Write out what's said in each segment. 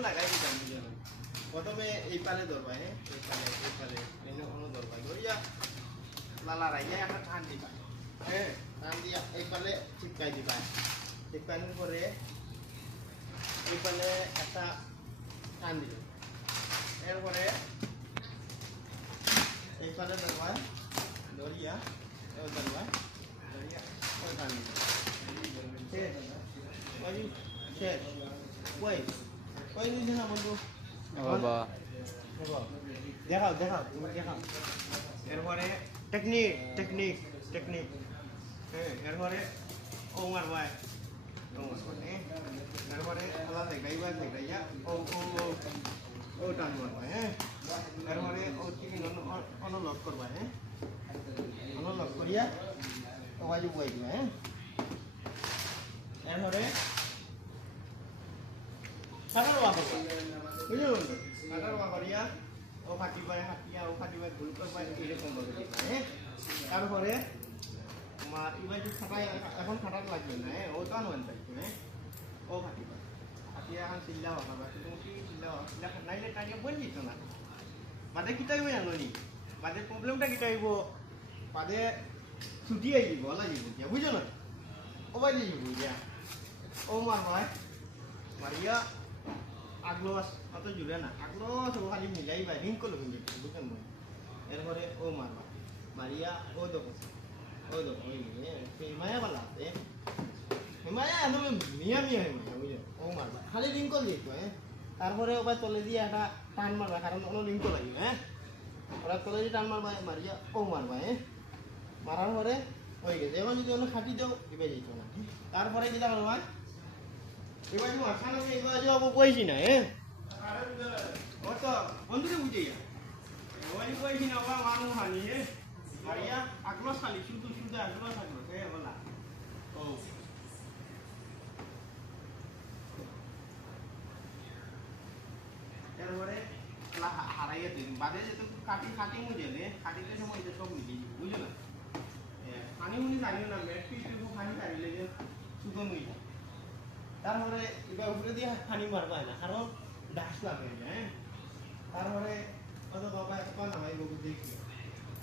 লাগাই দিতাম বুঝলেন প্রথমে এই পালে ধরবা হ্যাঁ এই পালে অন্য ধরবা ধরিয়া লালা রাইয়া একটা টান দিবা হ্যাঁ টান দিয়া এই পালে চিপকাই দিবা চিপকানোর পরে এই পালে একটা টান দিল এরপরে এই পালে ধরবা ধরিয়া ধরবা ধরিয়া ওই টান দিবা শেষ শেষ ওই নিচে না বন্ধু বাবা দেখাও দেখাও তুমি দেখাও এরপরে টেকনিক হ্যাঁ এরপরে ও মারবাই এরপরে আলাদা দেখাইয়া ও টান মারবা হ্যাঁ এরপরে ও চিনি অনলক করবা হ্যাঁ অনলক করিয়া ও বাজু বই দিবা হ্যাঁ এরপরে কাটার ওয়া করবা বুঝলি বন্ধু কাটার ওয়া করিয়া ও ফাটিবাই হাতিয়া ও ফাটিবাই ভুল করবাই এরকম ভাবে দিবা হ্যাঁ তারপরে তোমার এবার যে ফাটাই এখন ফাটার লাগবে না হ্যাঁ ও তো আনবেন তাইতো হ্যাঁ ও ফাটিবা হাতিয়া এখন চিল্লা বাবা তুমি কি চিল্লা নাইলে টাইলে বল দিত না বাদে কিটা হইব জানো নি বাদে প্রবলেমটা কিটা হইব বাদে ছুটি আইব লাগিব দিয়া বুঝছো না ও বাই দিব দিয়া ও মারবাই মারিয়া আগলো অত জুড়ে না আগলো সব খালি মিলাইবা রিঙ্ক করলো কিন্তু বুঝছেন মই এরপরে ও মারবা মারিয়া ও দেখো ওই হিমায়া পালা হিমায়া একদম মিয়া হিমায়া বুঝছো ও মারবা খালি রিঙ্ক করলি তো হ্যাঁ তারপরে ওবার তলে দিয়ে একটা টান মারবা কারণ অন্য রিঙ্ক লাগবে হ্যাঁ ওরা তলে দিয়ে টান মারবা মারিয়া ও মারবা হ্যাঁ মারার পরে হয়ে গেছে এবার যদি অন্য খাটি দাও এবার যেত না তারপরে যেটা করবা এবার যে মাখানো এবার যে অব কইছি না হ্যাঁ ও তো বন্ধুরে বুঝে যা ওই কইছি না ওবা মানু হানি হে মারিয়া আগলো খালি শুধু আগলো থাকলো হে বলা ও এরপরে হারাইয়া দিন বাদে যে তো কাটি মুজেলে কাটিতে সময় যে সব মিলি বুঝলো না পানি মুনি জানিও না মেট্রি তো পানি কাটিলে যে সুতো মুই তারপরে এবার উপরে দিয়ে পানি মারবা না কারণ ডাস লাগে হ্যাঁ তারপরে অত বাবা একটা নামাই বলবো দেখি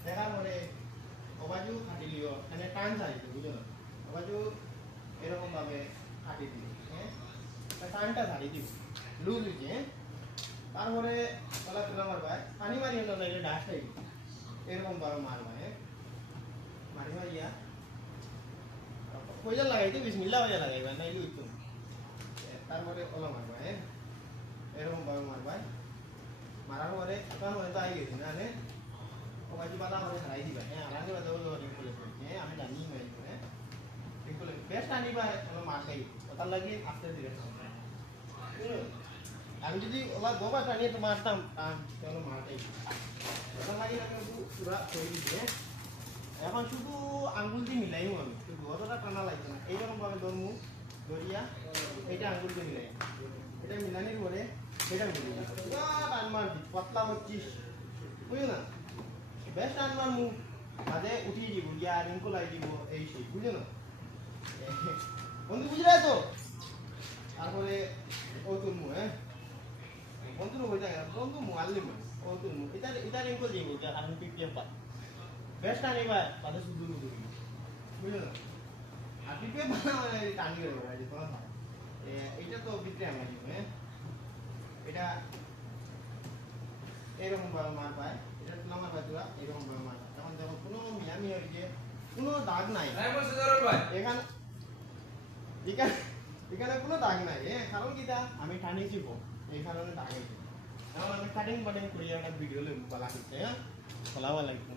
দেখার পরে অবাজু কাটি লিও মানে টান চাইছে বুঝলো না অবাজু এরকম ভাবে কাটি দিল হ্যাঁ টানটা ধারি দিব লুজ হয়েছে হ্যাঁ তারপরে তলা তোলা মারবা পানি মারিয়ে না লাইলে ডাস লাগবে এরকম ভাবে মারবা হ্যাঁ মারিয়া কইলা লাগাইতে বিসমিল্লাহ হয়ে লাগাইবা নাইলে হইতো তারপরে ওলা মারবা হ্যাঁ এরকম ভাবে মারবা মারার পরে এখন হয়তো আই গেছি না হ্যাঁ ও বাজু পাতা করে হারাই দিবা হ্যাঁ আলাদা আলাদা হলো রিঙ্কলে হ্যাঁ আমি জানি মারি হ্যাঁ রিঙ্কলে বেস্ট আনিবা ওলা মারকাই ওটার লাগি আস্তে ধীরে আমি যদি ওলা গোবা টানিয়ে তো মারতাম তাহলে মারকাই ওটার লাগি আমি পুরা তৈরি দিবে এখন শুধু আঙ্গুল দিয়ে মিলাইও আমি শুধু অতটা টানা লাগছে না এইরকম ভাবে ধরমু ধরিয়া এইটা আঙ্গুল দিয়ে মিলাই এটা মিলানির পরে এটা মিলিয়ে টান মারবি পাতলা হচ্ছিস বুঝলি না বেশ টান মারমু বাদে উঠিয়ে দিব ইয়া রিঙ্কু লাই দিব এই সেই বুঝলি না বন্ধু বুঝলে তো তারপরে ও তুলমু হ্যাঁ বন্ধু হয়ে যায় বন্ধু মারলি ও তুলমু এটা রিঙ্কু দিব কারণ পিপিএম পাই বেশ টানিবা বাদে শুধু বুঝলি না আর পিপিএম বানাবে টানি হয়ে যাবে তোমার এইটা তো ভিতরে আমরা দিব হ্যাঁ এটা এরকম ভাবে মার পায় এটা তুলা মার বাজুরা এরকম ভাবে মার তখন দেখো কোনো মিয়ামি হইছে কোনো দাগ নাই এখানে এখানে কোনো দাগ নাই কারণ কিটা আমি টানিছি এই কারণে দাগ হয়েছে এখন আমি কাটিং করি একটা ভিডিও লইব বলা হচ্ছে হ্যাঁ বলা লাগবে